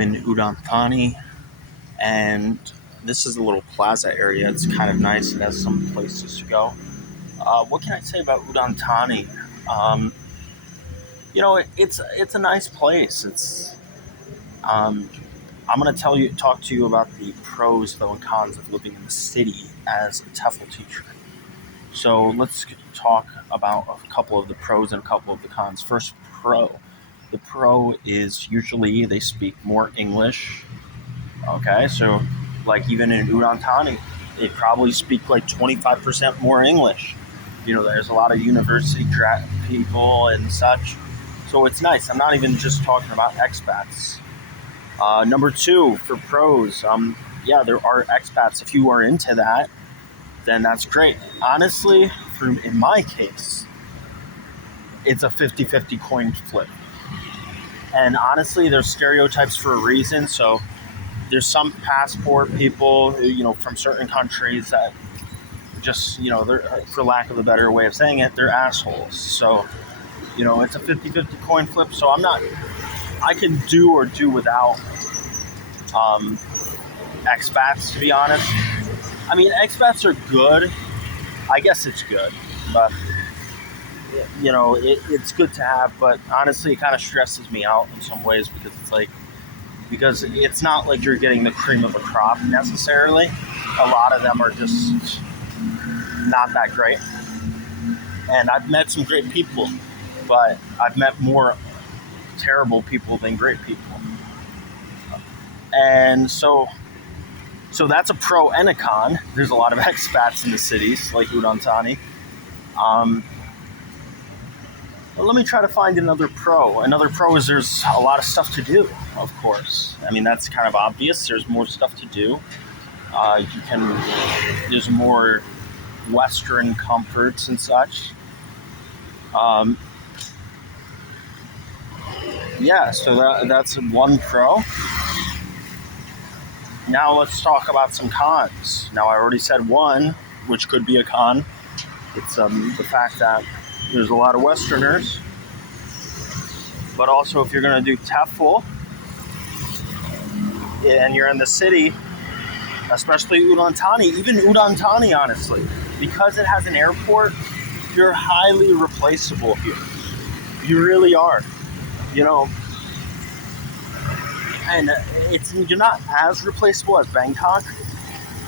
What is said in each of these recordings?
I'm in Udon Thani, and this is a little plaza area. It's kind of nice. It has some places to go. What can I say about Udon Thani? Um, it's a nice place. Um, I'm gonna talk to you about the pros, though, and cons of living in the city as a TEFL teacher. So let's talk about a couple of the pros and a couple of the cons. First, pro. The pro is usually they speak more English. Okay, so like even in Udon Thani, they probably speak like 25% more English. There's a lot of university people and such. So it's nice. I'm not even just talking about expats. Number two, for pros, yeah, there are expats. If you are into that, then that's great. Honestly, in my case, it's a 50-50 coin flip. And honestly, there's stereotypes for a reason. So there's some passport people, from certain countries that just, they're, for lack of a better way of saying it, they're assholes. So, it's a 50-50 coin flip. So I can do or do without expats, to be honest. I mean, expats are good. I guess it's good, but it's good to have. But honestly, it kind of stresses me out in some ways because it's not like you're getting the cream of the crop necessarily. A lot of them are just not that great. And I've met some great people, but I've met more terrible people than great people. And so that's a pro and a con. There's a lot of expats in the cities like Udon Thani. Let me try to find another pro. Another pro is there's a lot of stuff to do, of course. I mean, that's kind of obvious. There's more stuff to do. There's more Western comforts and such. Yeah, so that's one pro. Now let's talk about some cons. Now I already said one, which could be a con. It's the fact that there's a lot of Westerners. But also, if you're going to do TEFL and you're in the city, especially Udon Thani, even Udon Thani, honestly, because it has an airport, you're highly replaceable here. You really are. And you're not as replaceable as Bangkok,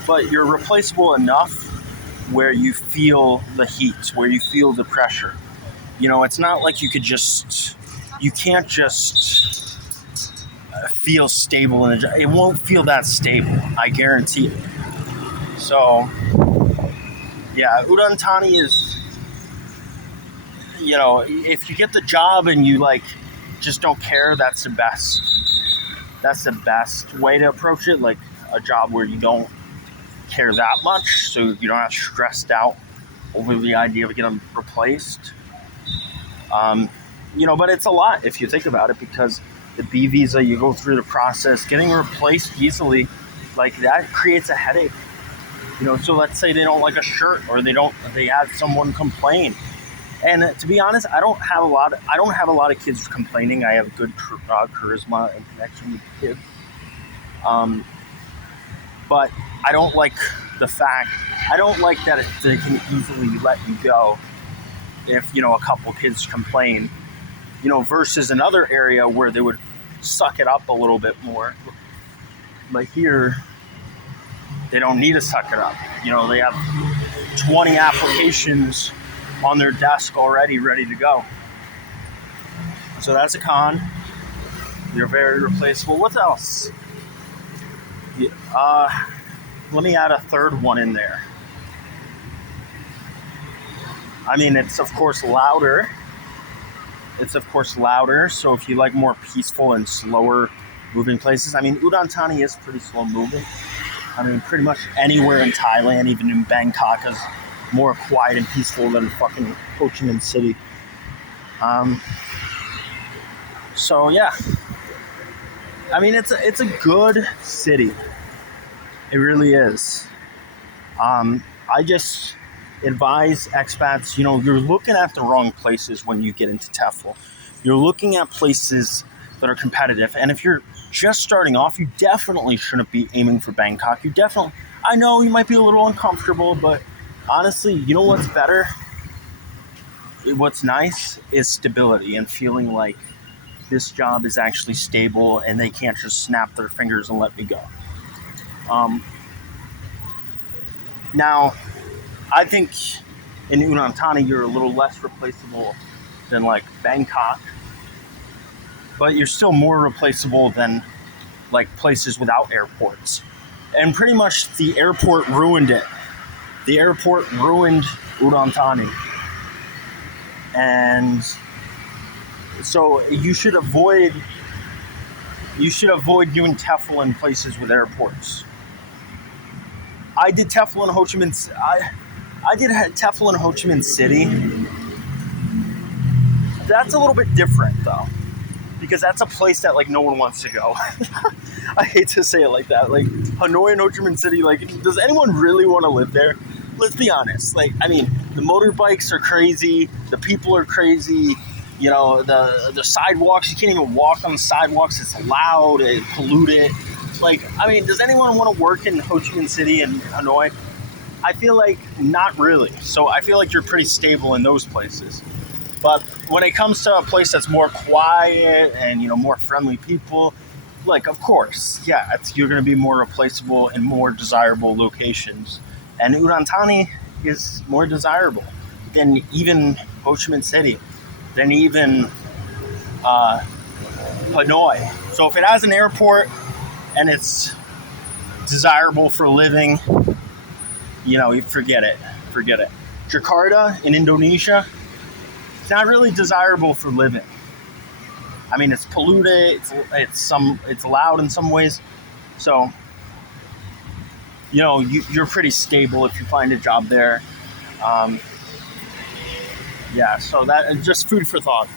but you're replaceable enough where you feel the heat, where you feel the pressure. It's not like you can't just feel stable in it won't feel that stable, I guarantee it. So, yeah, Udon Thani is, if you get the job and you just don't care, that's the best. That's the best way to approach it, like a job where you don't care that much, so you don't have stressed out over the idea of getting replaced. But it's a lot if you think about it, because the B visa, you go through the process, getting replaced easily, that creates a headache. So let's say they don't like a shirt, or they had someone complain. And to be honest, I don't have a lot of kids complaining. I have good charisma and connection with kids. But I don't like that they can easily let you go if, a couple kids complain, versus another area where they would suck it up a little bit more. But here, they don't need to suck it up. They have 20 applications on their desk already ready to go. So that's a con. You're very replaceable. What else? Let me add a third one in there. I mean, it's of course louder. So if you like more peaceful and slower moving places, I mean, Udon Thani is pretty slow moving. I mean, pretty much anywhere in Thailand, even in Bangkok, is more quiet and peaceful than fucking Ho Chi Minh City. So yeah, I mean, it's a good city. It really is. I just advise expats, you're looking at the wrong places when you get into TEFL. You're looking at places that are competitive, and if you're just starting off, you definitely shouldn't be aiming for Bangkok. I know you might be a little uncomfortable, but honestly, you know what's better? What's nice is stability and feeling like this job is actually stable and they can't just snap their fingers and let me go. Now, I think in Udon Thani you're a little less replaceable than like Bangkok, but you're still more replaceable than like places without airports. And pretty much the airport ruined it. The airport ruined Udon Thani. And so you should avoid doing TEFL in places with airports. I did TEFL in Ho Chi Minh. I did TEFL in Ho Chi Minh City. That's a little bit different though, because that's a place that like no one wants to go. I hate to say it like that. Like Hanoi and Ho Chi Minh City, like does anyone really want to live there? Let's be honest. Like I mean, the motorbikes are crazy, the people are crazy. You know, the sidewalks, you can't even walk on the sidewalks. It's loud, it's polluted. Like, I mean, does anyone want to work in Ho Chi Minh City and Hanoi? I feel like not really. So I feel like you're pretty stable in those places. But when it comes to a place that's more quiet and, you know, more friendly people, like, of course, yeah, you're going to be more replaceable in more desirable locations. And Udon Thani is more desirable than even Ho Chi Minh City, than even Hanoi. So if it has an airport and it's desirable for living, you know, you forget it. Jakarta in Indonesia, it's not really desirable for living. I mean, it's polluted. It's loud in some ways. So, you know, you're pretty stable if you find a job there. Yeah. So that just food for thought.